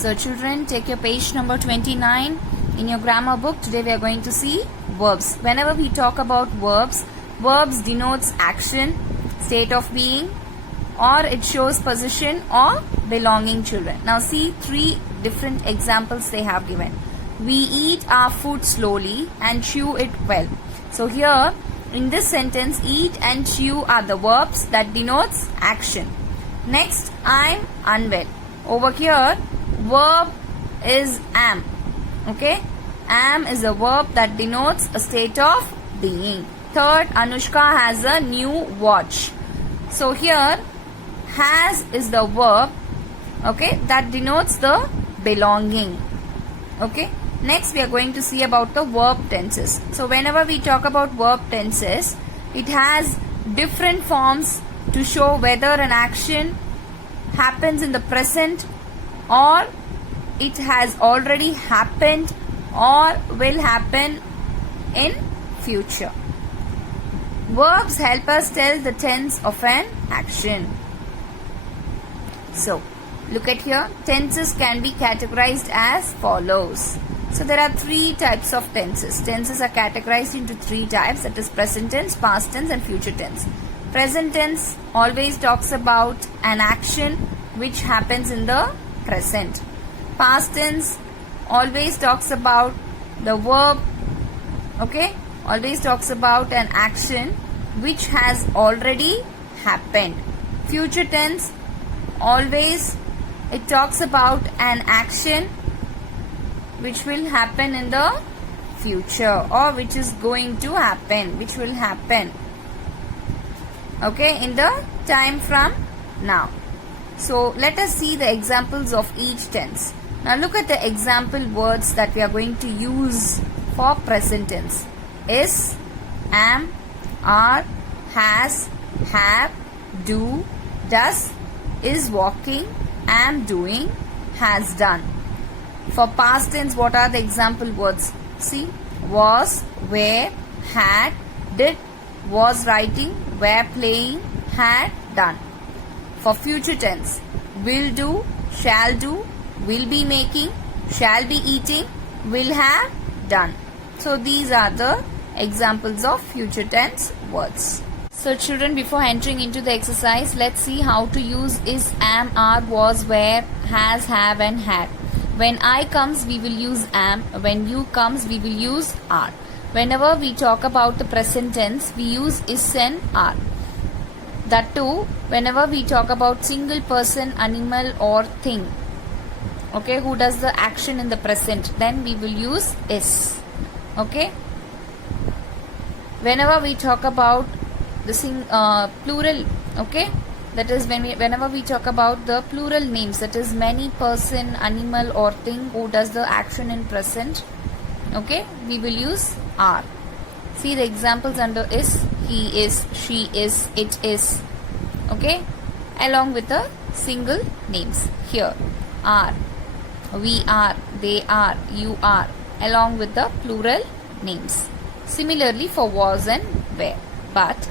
So children, take your page number 29 in your grammar book. Today we are going to see verbs. Whenever we talk about verbs, verbs denotes action, state of being, or it shows position or belonging, children. Now see three different examples they have given. We eat our food slowly and chew it well. So here in this sentence, eat and chew are the verbs that denotes action. Next, I'm unwell. Over here, verb is am. Okay, am is a verb that denotes a state of being. Third, Anushka has a new watch. So here, has is the verb, okay, that denotes the belonging. Okay, next we are going to see about the verb tenses. So whenever we talk about verb tenses, it has different forms to show whether an action happens in the present or it has already happened or will happen in future. Verbs help us tell the tense of an action. So, look at here. Tenses can be categorized as follows. So, there are three types of tenses. Tenses are categorized into three types, that is present tense, past tense and future tense. Present tense always talks about an action which happens in the present. Past tense always talks about the verb, okay, always talks about an action which has already happened. Future tense always it talks about an action which will happen in the future or which is going to happen, which will happen, okay, in the time from now. So let us see the examples of each tense. Now look at the example words that we are going to use for present tense. Is, am, are, has, have, do, does, is walking, am doing, has done. For past tense, what are the example words? See, was, were, had, did, was writing, were playing, had done. For future tense, will do, shall do, will be making, shall be eating, will have done. So these are the examples of future tense words. So children, before entering into the exercise, let's see how to use is, am, are, was, were, has, have and had. When I comes, we will use am. When you comes, we will use are. Whenever we talk about the present tense, we use is and are. That too, whenever we talk about single person, animal or thing, okay, who does the action in the present, then we will use is. Okay. Whenever we talk about the plural, okay, that is whenever we talk about the plural names, that is many person, animal or thing who does the action in present, okay, we will use are. See the examples under is, he is, she is, it is, okay, along with the single names. Here are, we are, they are, you are, along with the plural names. Similarly for was and were. But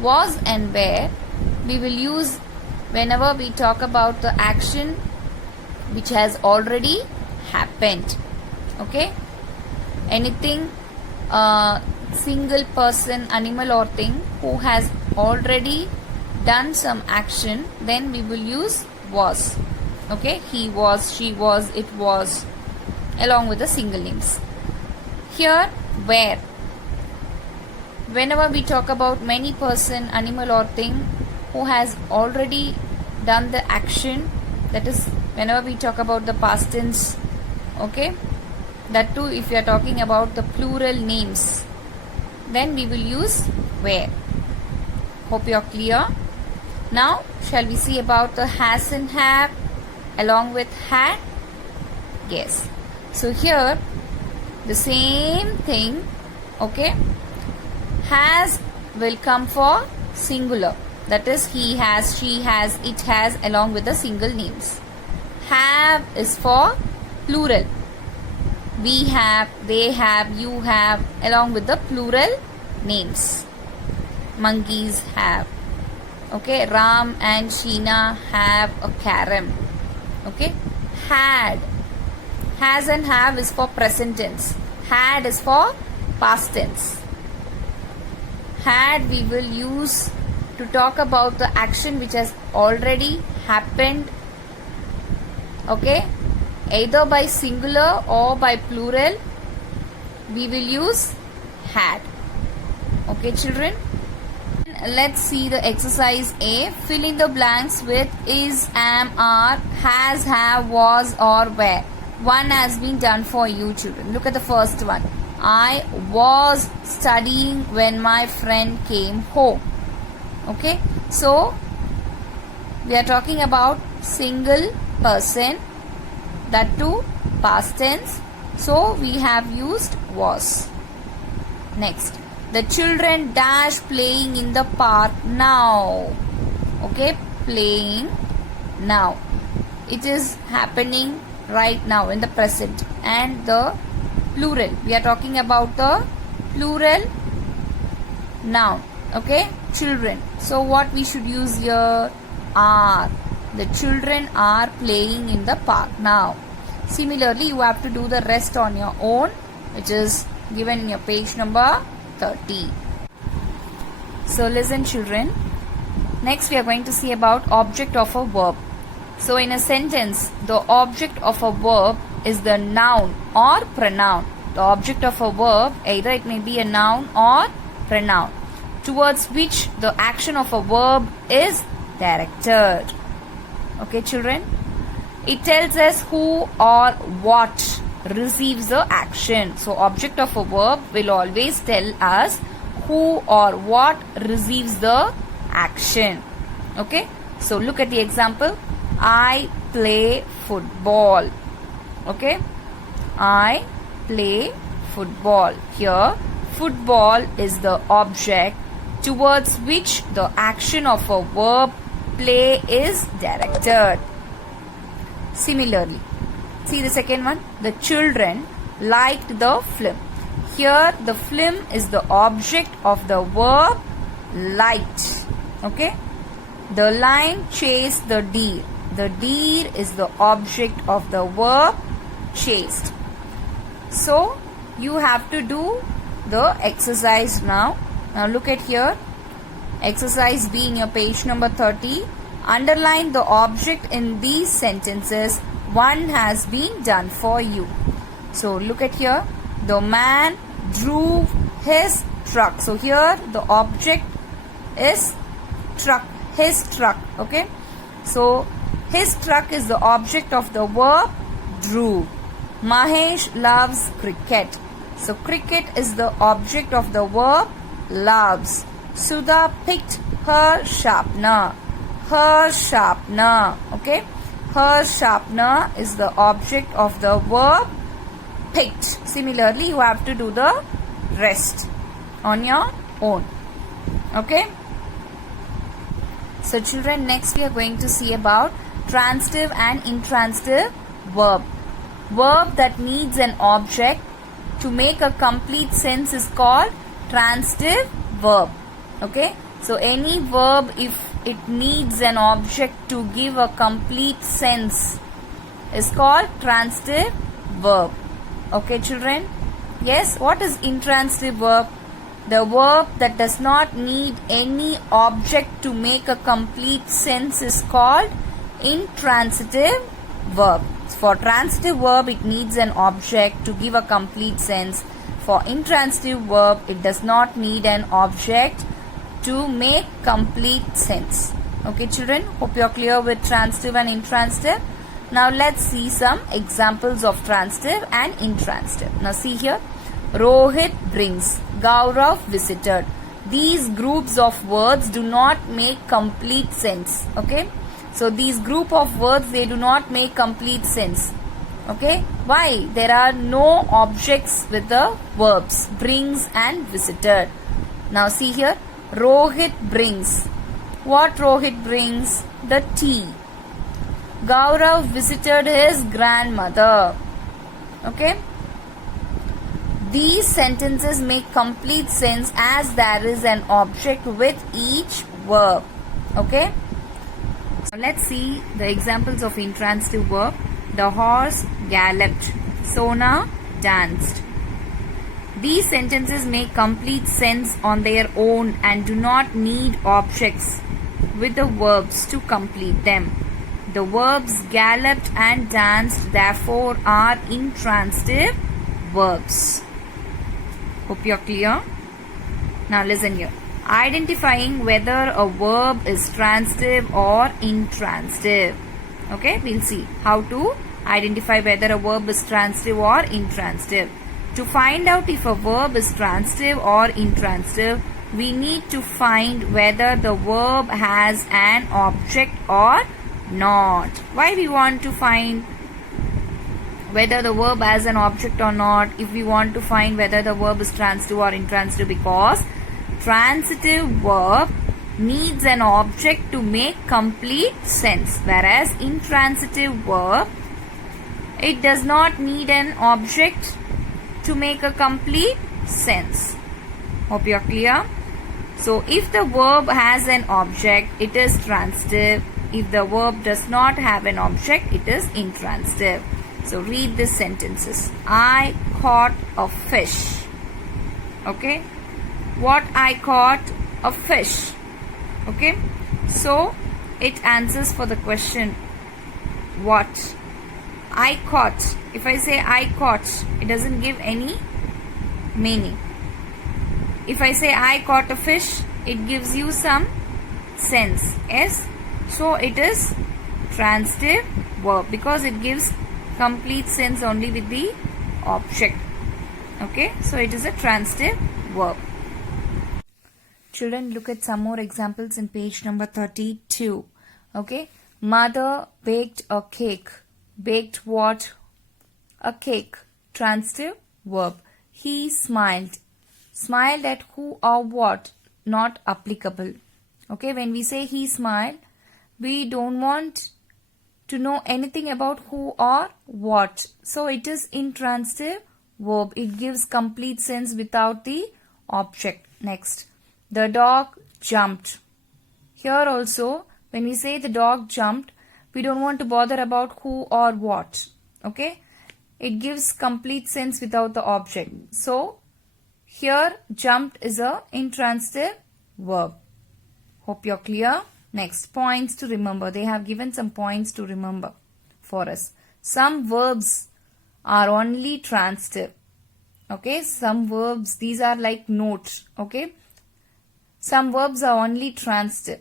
was and were we will use whenever we talk about the action which has already happened. Okay, anything, single person, animal or thing who has already done some action, then we will use was. Okay, he was, she was, it was, along with the single names. Here where, whenever we talk about many person, animal or thing who has already done the action, that is whenever we talk about the past tense, okay, that too if we are talking about the plural names, then we will use where. Hope you are clear. Now shall we see about the has and have along with had? Yes. So here the same thing, okay, has will come for singular, that is he has, she has, it has, along with the single names. Have is for plural, we have, they have, you have, along with the plural names. Monkeys have, okay, Ram and Sheena have a carom, okay, had. Has and have is for present tense. Had is for past tense. Had we will use to talk about the action which has already happened. Okay? Either by singular or by plural, we will use had. Okay, children? Let's see the exercise A. Fill in the blanks with is, am, are, has, have, was, or were. One has been done for you, children. Look at the first one. I was studying when my friend came home. Okay, so we are talking about single person, that too past tense. So we have used was. Next, the children dash playing in the park now. Okay, playing now. It is happening right now in the present. And the plural, we are talking about the plural noun. Okay, children. So what we should use here? Are. The children are playing in the park now. Similarly, you have to do the rest on your own, which is given in your page number 30. So listen, children. Next we are going to see about object of a verb. So in a sentence, the object of a verb is the noun or pronoun. The object of a verb, either it may be a noun or pronoun, towards which the action of a verb is directed. Okay, children? It tells us who or what receives the action. So object of a verb will always tell us who or what receives the action. Okay? So look at the example. I play football. Okay? I play football. Here, football is the object towards which the action of a verb play is directed. Similarly, see the second one. The children liked the film. Here, the film is the object of the verb liked. Okay? The lion chased the deer. The deer is the object of the verb chased. So, you have to do the exercise now. Now look at here. Exercise B in your page number 30. Underline the object in these sentences. One has been done for you. So look at here. The man drove his truck. So here the object is truck. His truck. Okay. So his truck is the object of the verb drove. Mahesh loves cricket. So cricket is the object of the verb loves. Sudha picked her sharpener. Her sharpener. Okay. Her sharpener is the object of the verb picked. Similarly, you have to do the rest on your own. Okay. So children, next we are going to see about transitive and intransitive verb. Verb that needs an object to make a complete sense is called transitive verb. Okay. So any verb, if it needs an object to give a complete sense, is called transitive verb. Okay, children? Yes, what is intransitive verb? The verb that does not need any object to make a complete sense is called intransitive verb. For transitive verb, it needs an object to give a complete sense. For intransitive verb, it does not need an object to make complete sense. Okay, children? Hope you are clear with transitive and intransitive. Now let's see some examples of transitive and intransitive. Now see here. Rohit brings. Gaurav visited. These groups of words do not make complete sense. Okay. So these group of words, they do not make complete sense. Okay. Why? There are no objects with the verbs brings and visited. Now see here. Rohit brings. What Rohit brings? The tea. Gaurav visited his grandmother. Okay. These sentences make complete sense as there is an object with each verb. Okay. So let's see the examples of intransitive verb. The horse galloped. Sona danced. These sentences make complete sense on their own and do not need objects with the verbs to complete them. The verbs galloped and danced therefore are intransitive verbs. Hope you're clear. Now listen here. Identifying whether a verb is transitive or intransitive. Okay, we'll see how to identify whether a verb is transitive or intransitive. To find out if a verb is transitive or intransitive, we need to find whether the verb has an object or not. Why we want to find whether the verb has an object or not? If we want to find whether the verb is transitive or intransitive, because transitive verb needs an object to make complete sense, whereas intransitive verb, it does not need an object to make a complete sense. Hope you are clear. So if the verb has an object, it is transitive. If the verb does not have an object, it is intransitive. So read these sentences. I caught a fish. Okay. What I caught? A fish. Okay. So it answers for the question what? I caught. If I say I caught, it doesn't give any meaning. If I say I caught a fish, it gives you some sense. Yes. So it is transitive verb because it gives complete sense only with the object. Okay. So it is a transitive verb. Children, look at some more examples in page number 32. Okay. Mother baked a cake. Baked what? A cake. Transitive verb. He smiled. Smiled at who or what? Not applicable. Okay, when we say he smiled, we don't want to know anything about who or what. So it is intransitive verb. It gives complete sense without the object. Next. The dog jumped. Here also, when we say the dog jumped, we don't want to bother about who or what. Okay? It gives complete sense without the object. So, here jumped is a intransitive verb. Hope you're clear. Next, points to remember. They have given some points to remember for us. Some verbs are only transitive. Okay? Some verbs, these are like notes. Okay? Some verbs are only transitive.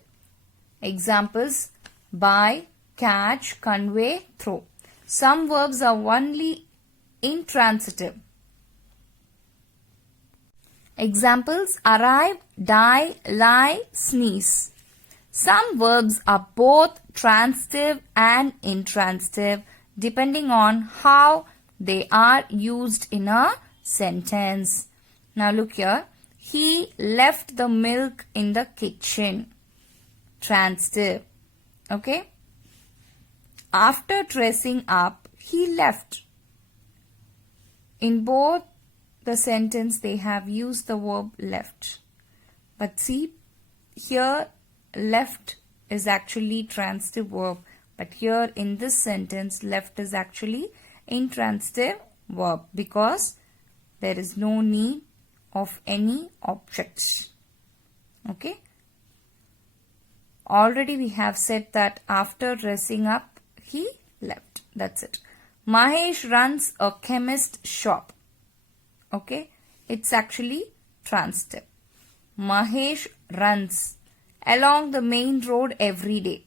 Examples, buy, catch, convey, throw. Some verbs are only intransitive. Examples, arrive, die, lie, sneeze. Some verbs are both transitive and intransitive depending on how they are used in a sentence. Now look here. He left the milk in the kitchen. Transitive. Okay. After dressing up, he left. In both the sentence, they have used the verb left. But see, here left is actually transitive verb. But here in this sentence, left is actually intransitive verb because there is no need of any objects. Okay. Already we have said that after dressing up, he left. That's it. Mahesh runs a chemist shop. Okay. It's actually transitive. Mahesh runs along the main road every day.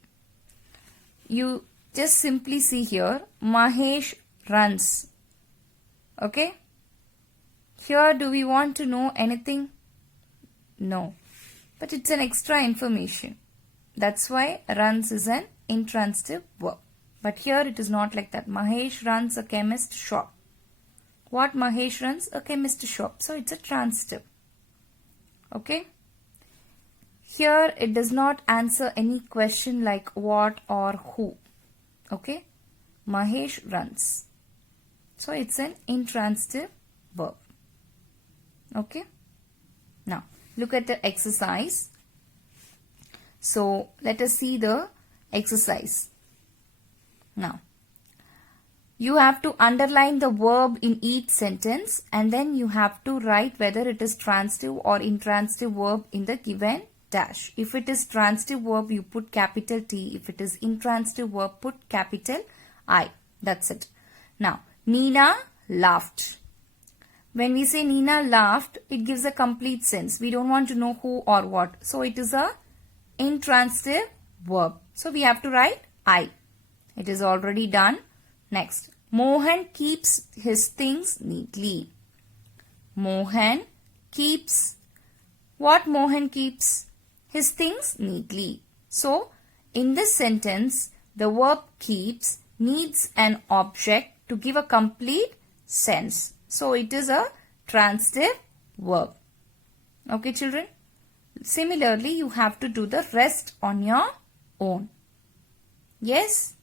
You just simply see here, Mahesh runs. Okay. Here, do we want to know anything? No. But it's an extra information. That's why runs is an intransitive verb. But here it is not like that. Mahesh runs a chemist shop. What Mahesh runs? A chemist shop. So it's a transitive. Okay. Here it does not answer any question like what or who. Okay. Mahesh runs. So it's an intransitive verb. Okay. Now look at the exercise. So let us see the exercise. Now You have to underline the verb in each sentence and then you have to write whether it is transitive or intransitive verb in the given dash. If it is transitive verb, you put capital T. If it is intransitive verb, put capital I. That's it. Now, Nina laughed. When we say Nina laughed, it gives a complete sense. We don't want to know who or what. So, it is a intransitive verb. So, we have to write I. It is already done. Next, Mohan keeps his things neatly. Mohan keeps. What Mohan keeps? His things neatly. So, in this sentence, the verb keeps needs an object to give a complete sense. So, it is a transitive verb. Okay, children? Similarly, you have to do the rest on your own. Yes?